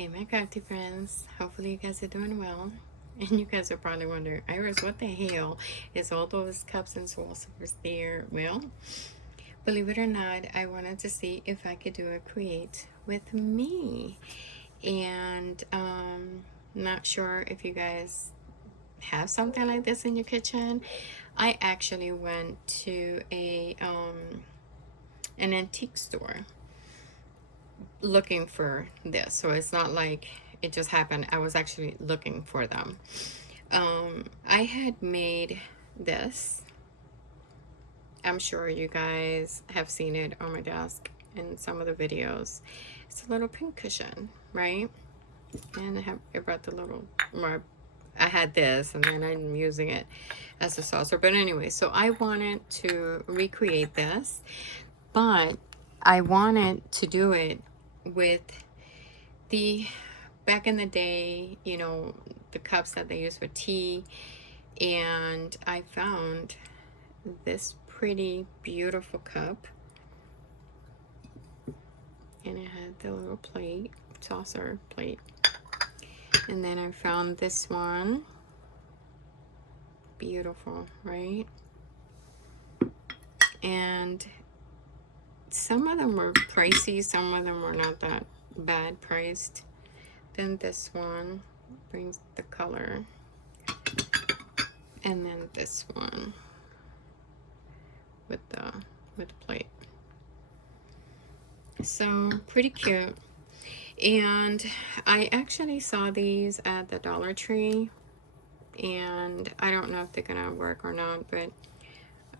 Hey, my crafty friends. Hopefully, you guys are doing well. And you guys are probably wondering, Iris, what the hell is all those cups and saucers there? Well, believe it or not, I wanted to see if I could do a create with me. And not sure if you guys have something like this in your kitchen. I actually went to an antique store looking for this, so it's not like it just happened. I was actually looking for them. I had made this. I'm sure you guys have seen it on my desk in some of the videos. It's a little pink cushion, right? And I brought the little more. I had this, and then I'm using it as a saucer. But anyway, so I wanted to recreate this, but I wanted to do it with the back in the day, the cups that they use for tea. And I found this pretty beautiful cup, and it had the little plate, saucer plate. And then I found this one, beautiful, right? And some of them were pricey, some of them were not that bad priced. Then this one brings the color, and then this one with the plate. So pretty cute. And I actually saw these at the Dollar Tree, and I don't know if they're gonna work or not, but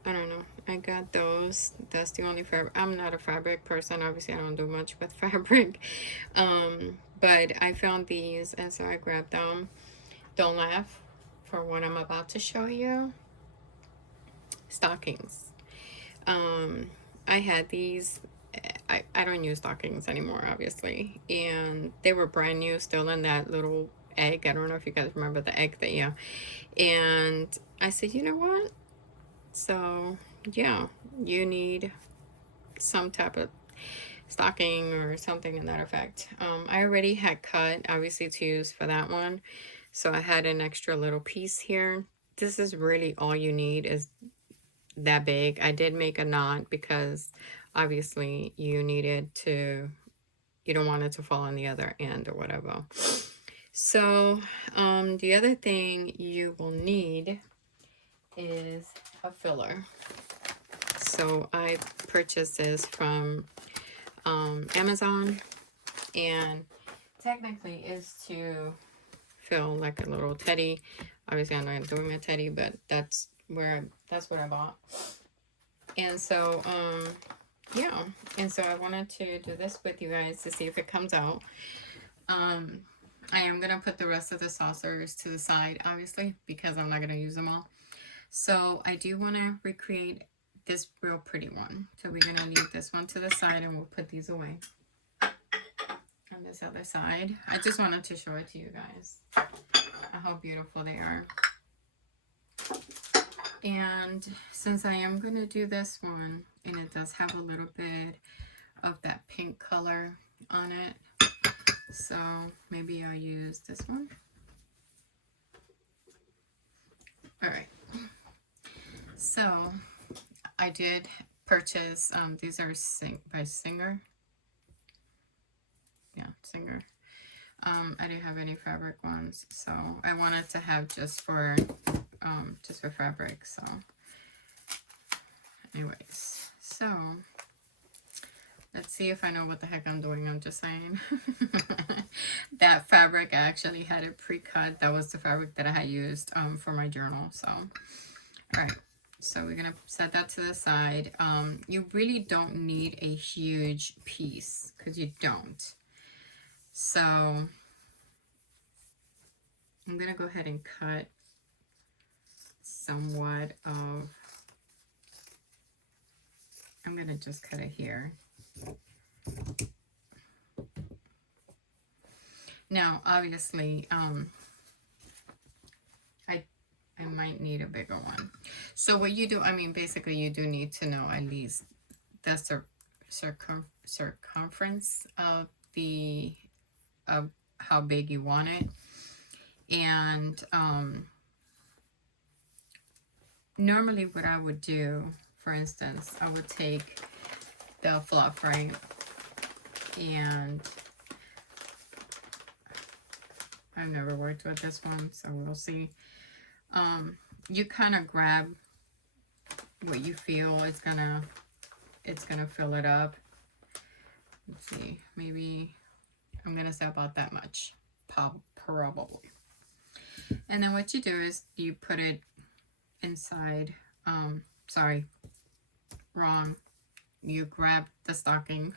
I don't know. I got those. That's the only fabric. I'm not a fabric person. Obviously, I don't do much with fabric. But I found these, and so I grabbed them. Don't laugh for what I'm about to show you. Stockings. I had these. I don't use stockings anymore, obviously. And they were brand new, still in that little egg. I don't know if you guys remember the egg that, yeah. And I said, you know what? So, yeah, you need some type of stocking or something in that effect. I already had cut, obviously, to use for that one. So I had an extra little piece here. This is really all you need, is that big. I did make a knot because obviously you don't want it to fall on the other end or whatever. So the other thing you will need is a filler. So I purchased this from Amazon, and technically is to fill like a little teddy. Obviously I'm not doing a teddy, but that's what I bought. And so yeah, and so I wanted to do this with you guys to see if it comes out. I am gonna put the rest of the saucers to the side, obviously, because I'm not gonna use them all. So I do want to recreate this real pretty one. So we're gonna leave this one to the side, and we'll put these away on this other side. I just wanted to show it to you guys, how beautiful they are. And since I am going to do this one, and it does have a little bit of that pink color on it, so maybe I'll use this one. All right. So I did purchase, these are by Singer. Yeah, Singer. I didn't have any fabric ones, so I wanted to have just for fabric. So anyways, so let's see if I know what the heck I'm doing. I'm just saying. That fabric, I actually had it pre-cut. That was the fabric that I had used for my journal. So all right, so we're gonna set that to the side. You really don't need a huge piece, because you don't. So I'm gonna go ahead and cut somewhat of, I'm gonna just cut it here. Now obviously I might need a bigger one. So what you do, I mean, basically you do need to know at least the circumference of the how big you want it. And normally what I would do, for instance, I would take the Fluff, right? And I've never worked with this one, so we'll see. You kind of grab what you feel it's gonna fill it up. Let's see, maybe I'm gonna say about that much, probably. And then what you do is you put it inside, sorry, wrong. You grab the stocking.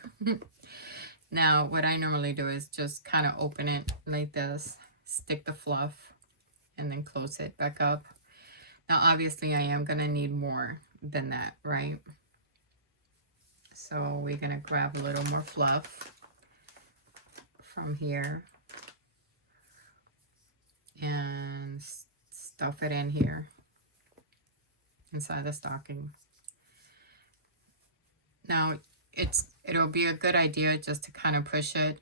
Now, what I normally do is just kind of open it like this, stick the Fluff, and then close it back up. Now, obviously, I am going to need more than that, right? So we're going to grab a little more Fluff from here and stuff it in here inside the stocking. Now, it'll be a good idea just to kind of push it.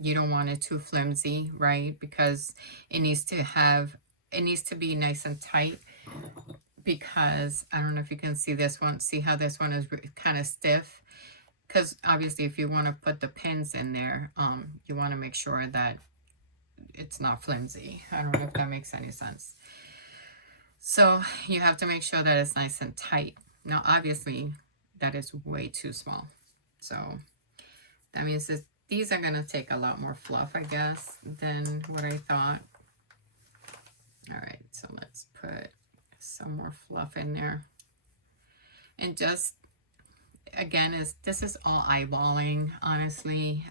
You don't want it too flimsy, right? Because it needs to be nice and tight, because I don't know if you can see this one. See how this one is kind of stiff? Because obviously if you want to put the pins in there, you want to make sure that it's not flimsy. I don't know if that makes any sense. So you have to make sure that it's nice and tight. Now, obviously, that is way too small. So that means that these are going to take a lot more Fluff, I guess, than what I thought. All right, so let's put some more Fluff in there. And just, again, this is all eyeballing, honestly,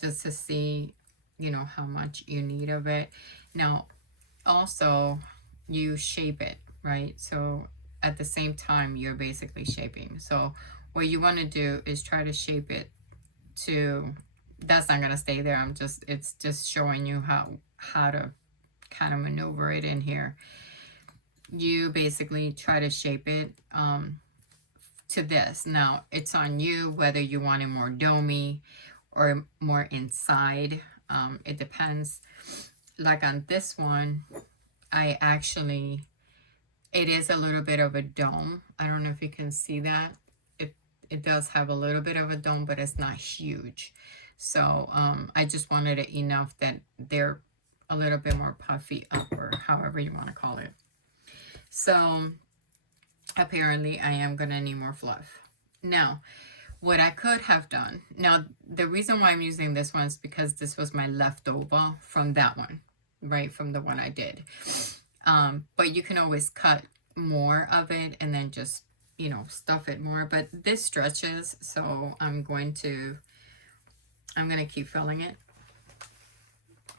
just to see, how much you need of it. Now, also, you shape it, right? So at the same time, you're basically shaping. So what you want to do is try to shape it to, that's not going to stay there. It's just showing you how to kind of maneuver it in here. You basically try to shape it to this. Now, it's on you whether you want it more domey or more inside. It depends. Like on this one, it is a little bit of a dome. I don't know if you can see that. It does have a little bit of a dome, but it's not huge. So I just wanted it enough that they're a little bit more puffy up, or however you want to call it. So apparently I am going to need more Fluff. Now, what I could have done, now the reason why I'm using this one is because this was my leftover from that one, right? From the one I did. But you can always cut more of it and then just, stuff it more. But this stretches, so I'm going to keep filling it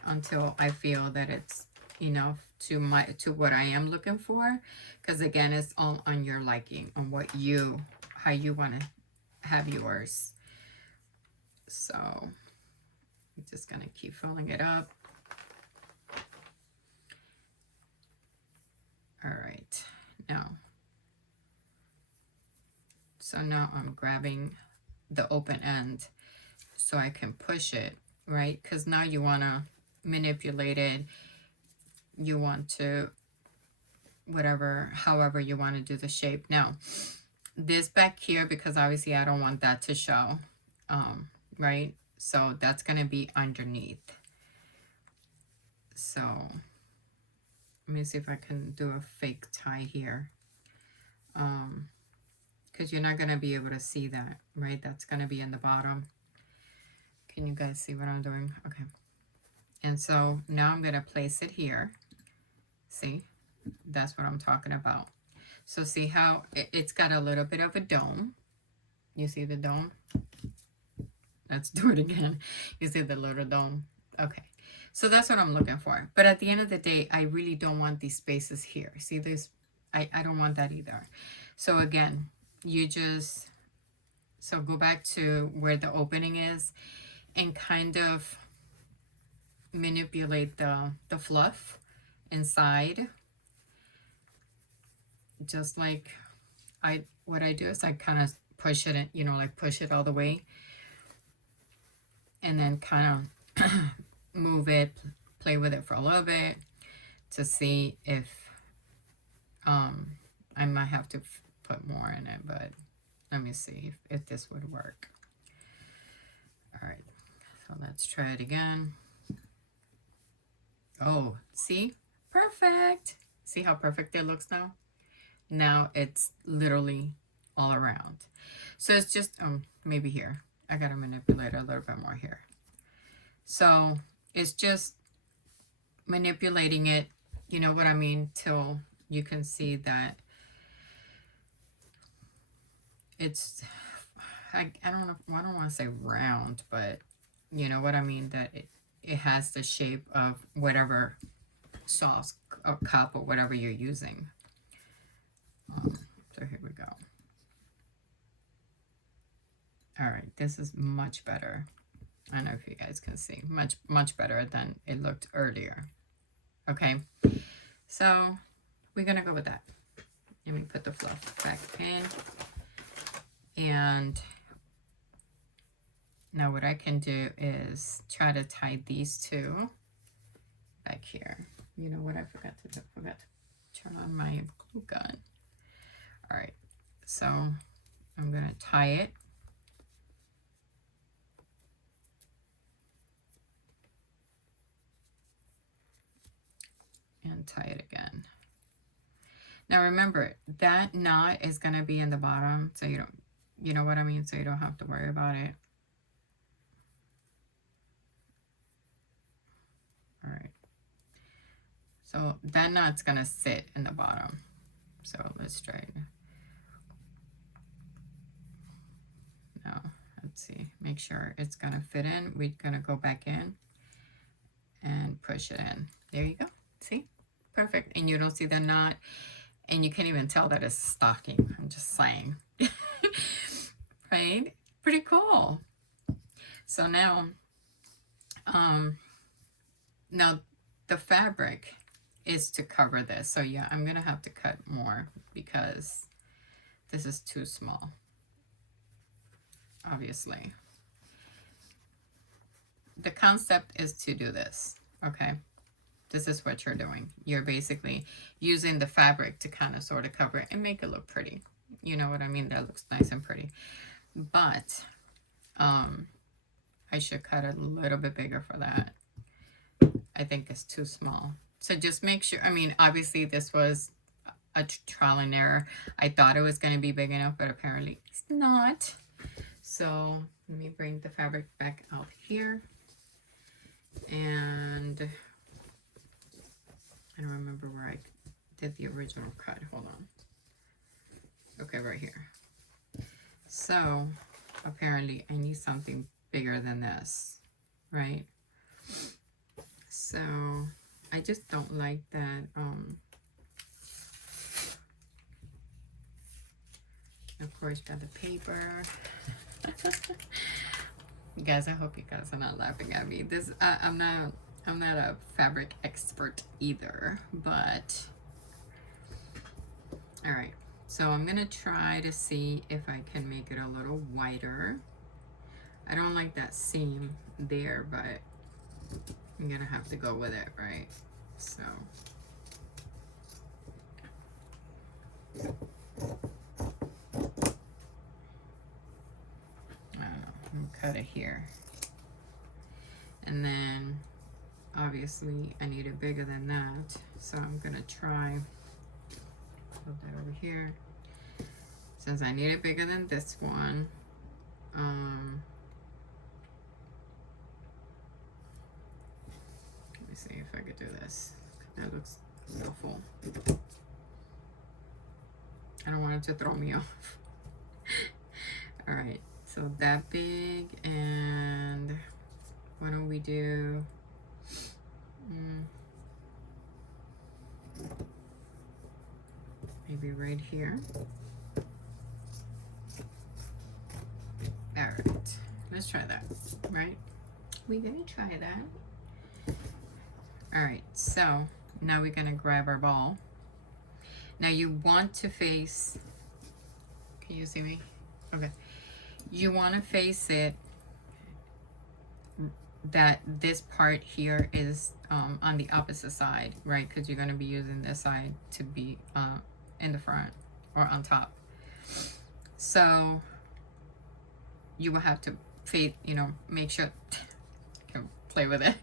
until I feel that it's enough to what I am looking for. Because again, it's all on your liking, on how you want to have yours. So I'm just gonna keep filling it up. All right, so now I'm grabbing the open end so I can push it, right? Because now you want to manipulate it. You want to, however you want to do the shape. Now, this back here, because obviously I don't want that to show, right? So that's going to be underneath. So let me see if I can do a fake tie here. Because you're not going to be able to see that, right? That's going to be in the bottom. Can you guys see what I'm doing? Okay. And so now I'm going to place it here. See? That's what I'm talking about. So see how it's got a little bit of a dome. You see the dome? Let's do it again. You see the little dome? Okay. So that's what I'm looking for. But at the end of the day, I really don't want these spaces here. See this? I don't want that either. So again, so go back to where the opening is and kind of manipulate the Fluff inside. Just like what I do is I kind of push it in, like push it all the way. and then kind of move it, play with it for a little bit to see if I might have to put more in it, but let me see if this would work. All right, so let's try it again. Oh, see? Perfect. See how perfect it looks now? Now it's literally all around. So it's just, maybe here. I gotta manipulate a little bit more here. So it's just manipulating it, you know what I mean, till you can see that it's, I don't know, I don't want to say round, but you know what I mean, that it has the shape of whatever sauce or cup or whatever you're using. So here we go. All right, this is much better. I don't know if you guys can see, much better than it looked earlier. Okay, so we're gonna go with that. Let me put the fluff back in. And now what I can do is try to tie these two back here. You know what I forgot to do? I forgot to turn on my glue gun. All right, so I'm gonna tie it. And tie it again. Now remember, that knot is gonna be in the bottom, so you don't, you know what I mean? So you don't have to worry about it. All right. So that knot's gonna sit in the bottom. So let's try it. Now, let's see, make sure it's gonna fit in. We're gonna go back in and push it in. There you go, see? Perfect, and you don't see the knot, and you can't even tell that it's stocking, I'm just saying. Right, pretty cool. So now, now the fabric is to cover this. So yeah, I'm gonna have to cut more because this is too small, obviously. The concept is to do this, okay? This is what you're doing. You're basically using the fabric to kind of sort of cover it and make it look pretty. You know what I mean? That looks nice and pretty. But I should cut a little bit bigger for that. I think it's too small. So just make sure, I mean, obviously this was a trial and error. I thought it was going to be big enough, but apparently it's not. So let me bring the fabric back out here. And I don't remember where I did the original cut. Hold on. Okay, right here. So apparently I need something bigger than this, right? So I just don't like that. Of course, got the paper. You guys, I hope you guys are not laughing at me. This I'm not a fabric expert either, but all right. So I'm gonna try to see if I can make it a little wider. I don't like that seam there, but I'm gonna have to go with it, right? So I'm cut it here, and then obviously I need it bigger than that, so I'm gonna try put that over here. Since I need it bigger than this one, let me see if I could do this. That looks so full. I don't want it to throw me off. All right, so that big, and why don't we do maybe right here. All right, let's try that, right? We're gonna try that. All right, so now we're gonna grab our ball. Now you want to face, can you see me? Okay. You want to face it that this part here is on the opposite side, right? Because you're going to be using this side to be in the front or on top. So you will have to fade, you know, make sure play with it.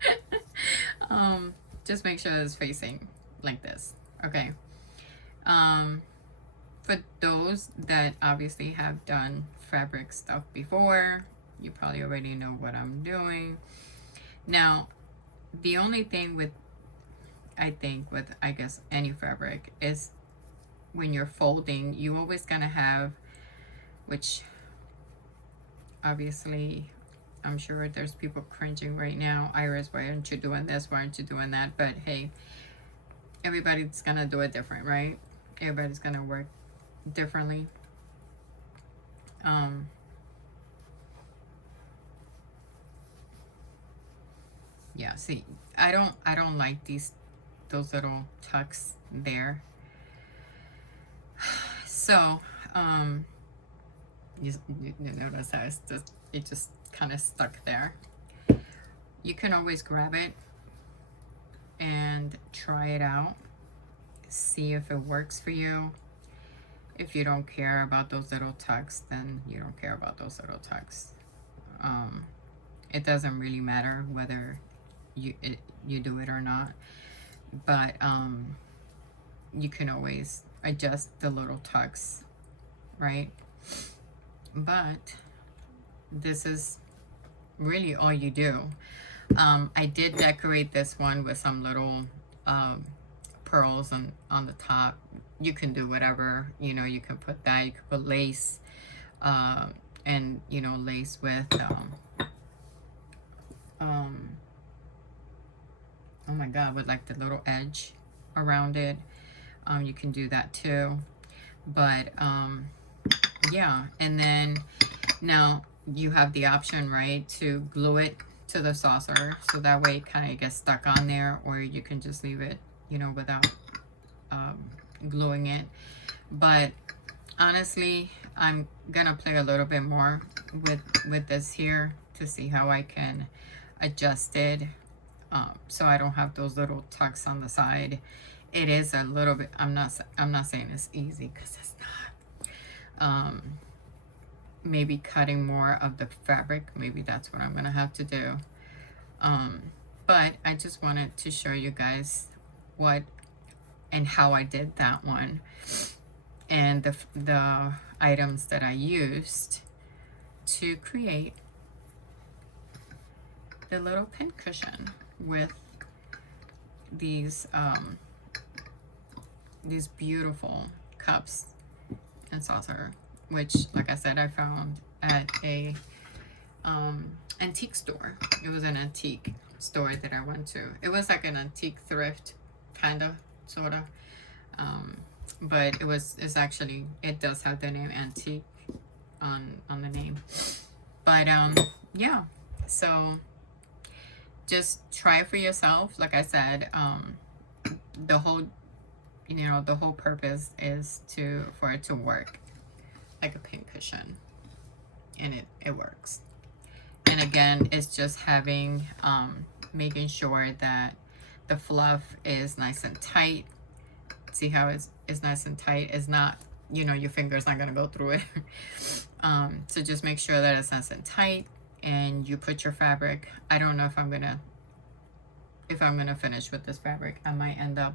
Just make sure it's facing like this. Okay. For those that obviously have done fabric stuff before, you probably already know what I'm doing. Now, the only thing with, I think, with, I guess, any fabric is when you're folding, you always gonna have, which obviously I'm sure there's people cringing right now. Iris, why aren't you doing this? Why aren't you doing that? But hey, everybody's gonna do it different, right? Everybody's gonna work differently. Yeah, see, I don't like those little tucks there. So, you notice how it just kind of stuck there. You can always grab it and try it out, see if it works for you. If you don't care about those little tucks, then you don't care about those little tucks. It doesn't really matter whether you do it or not, but you can always adjust the little tucks, right? But this is really all you do. I did decorate this one with some little pearls on the top. You can do whatever, you know, you can put that, you can put lace, and, you know, lace with, oh my God, with like the little edge around it. You can do that too. But, yeah, and then now you have the option, right, to glue it to the saucer, so that way it kind of gets stuck on there, or you can just leave it, you know, without gluing it. But honestly, I'm gonna play a little bit more with this here to see how I can adjust it, so I don't have those little tucks on the side. It is a little bit, I'm not saying it's easy, because it's not. Maybe cutting more of the fabric, maybe that's what I'm gonna have to do. But I just wanted to show you guys what and how I did that one, and the items that I used to create the little pin cushion with these beautiful cups and saucer, which, like I said, I found at a antique store. It was an antique store that I went to. It was like an antique thrift, kind of, sort of. But it's actually, it does have the name antique on the name. But yeah, so just try it for yourself. Like I said, the whole, you know, the whole purpose is for it to work like a pin cushion, and it works. And again, it's just having making sure that the fluff is nice and tight. See how it's nice and tight? It's not, you know, your finger's not gonna go through it. So just make sure that it's nice and tight, and you put your fabric. I don't know if I'm gonna finish with this fabric. I might end up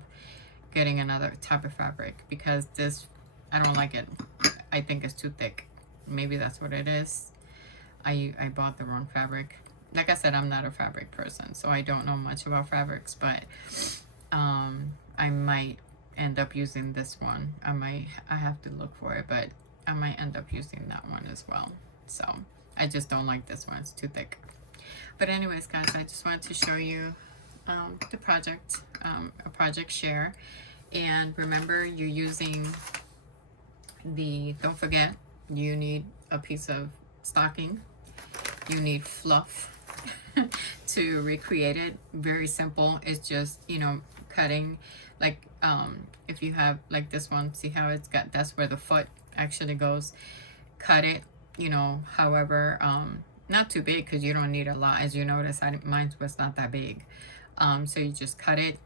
getting another type of fabric, because this, I don't like it. I think it's too thick. Maybe that's what it is. I bought the wrong fabric. Like I said, I'm not a fabric person, so I don't know much about fabrics, but I might end up using this one. I have to look for it, but I might end up using that one as well. So I just don't like this one. It's too thick. But anyways, guys, I just wanted to show you the project, a project share. And remember, you're using don't forget, you need a piece of stocking. You need fluff to recreate it. Very simple. It's just, you know, cutting, like if you have like this one, see how it's got, that's where the foot actually goes. Cut it, you know, however not too big because you don't need a lot. As you notice, mine was not that big. So you just cut it,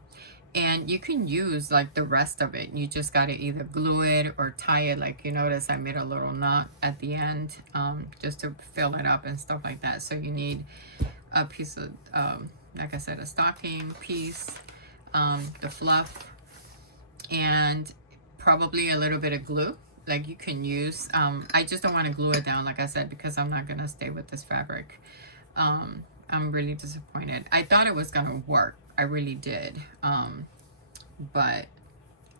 and you can use like the rest of it. You just got to either glue it or tie it. Like you notice I made a little knot at the end, just to fill it up and stuff like that. So you need a piece of, like I said, a stocking piece, the fluff, and probably a little bit of glue. Like you can use, I just don't want to glue it down, like I said, because I'm not going to stay with this fabric. I'm really disappointed. I thought it was going to work. I really did. But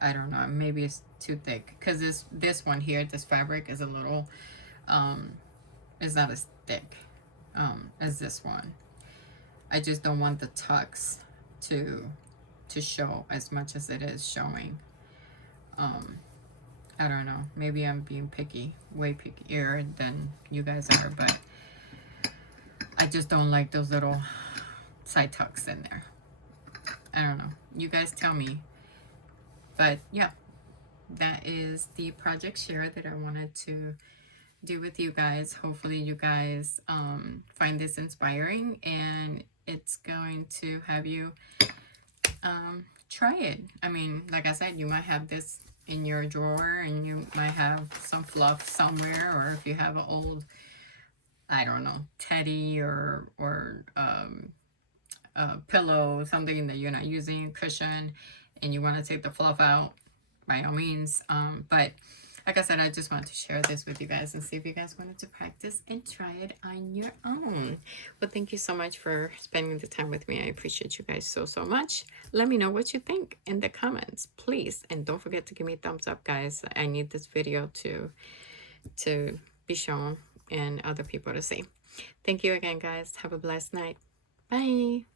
I don't know. Maybe it's too thick. Because this one here, this fabric is a little, is not as thick as this one. I just don't want the tucks to show as much as it is showing. I don't know. Maybe I'm being picky, way pickier than you guys are, but I just don't like those little side tucks in there. I don't know. You guys tell me. But yeah, that is the project share that I wanted to do with you guys. Hopefully you guys find this inspiring, and it's going to have you try it. I mean, like I said, you might have this in your drawer, and you might have some fluff somewhere, or if you have an old, I don't know, teddy or a pillow, something that you're not using, a cushion, and you want to take the fluff out, by all means. But like I said, I just wanted to share this with you guys and see if you guys wanted to practice and try it on your own. Well, thank you so much for spending the time with me. I appreciate you guys so, so much. Let me know what you think in the comments, please. And don't forget to give me a thumbs up, guys. I need this video to be shown and other people to see. Thank you again, guys. Have a blessed night. Bye.